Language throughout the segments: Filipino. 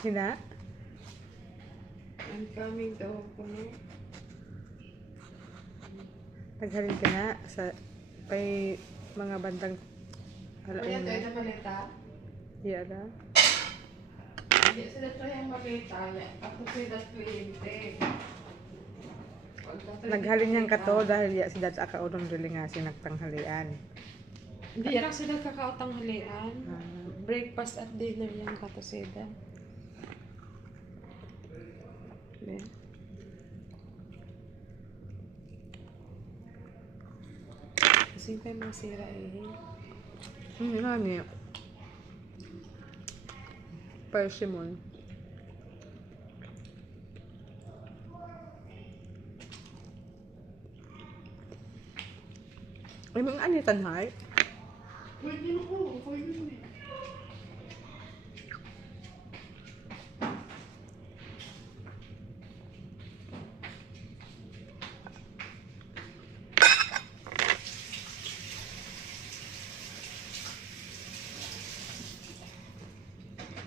Hina? I'm coming daw ako no. Naghalin ka na sa pay mga bandang Kaya tayo na malita. Di ada. Hindi sila tayo yung malita. Ako sila kliyente. Naghalin niyang kato dahil ya si dad sa akaudong dili nga sinagtanghalian. Hindi lang sila kakautang halian. Breakfast at dinner yung katoseda. Ben. Kasi tayo masira eh. Nani? Persimmon. Ay, mga anitan hay? Pwede na ko. Pwede na eh.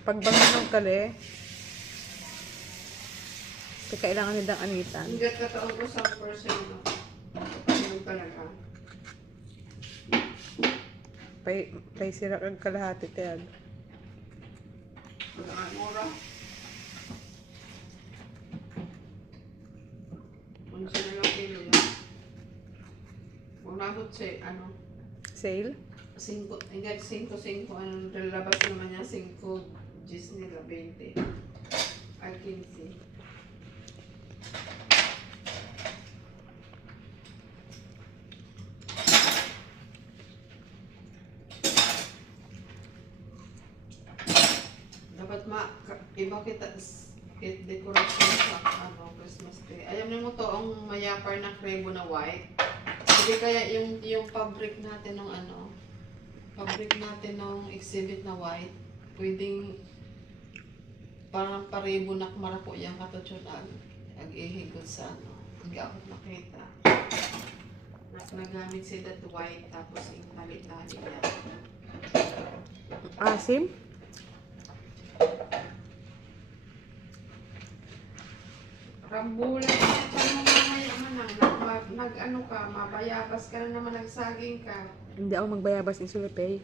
Pagbangon ng kali, kailangan nitang anitan. Hindi ka taon ko sa person no. Yung talaga. Pay sira kag kalahati tiyag. Wala mura. Kung sila lang kilo yan. Kung nasot si ano. Sale? 5, hindi 5, ano, lalabas naman niya 5, Gis nila 20. Ay, 15. Dapat iba kita decoration sa ano, Christmas tree. Ayaw mo to ang mayapar na krebo na white. Hindi kaya yung fabric natin ng ano, fabric natin ng exhibit na white, pwedeng parang parebo na marako yung katotyon ag-ihigot sa ano. Hindi ako nakita. Nagamit si that white tapos yung tali-tali niya. Asim? Rambulan niya, tanong mo ngayon nag-ano ka, mabayabas ka na naman, nagsaging ka. Hindi ako magbayabas in sulapay.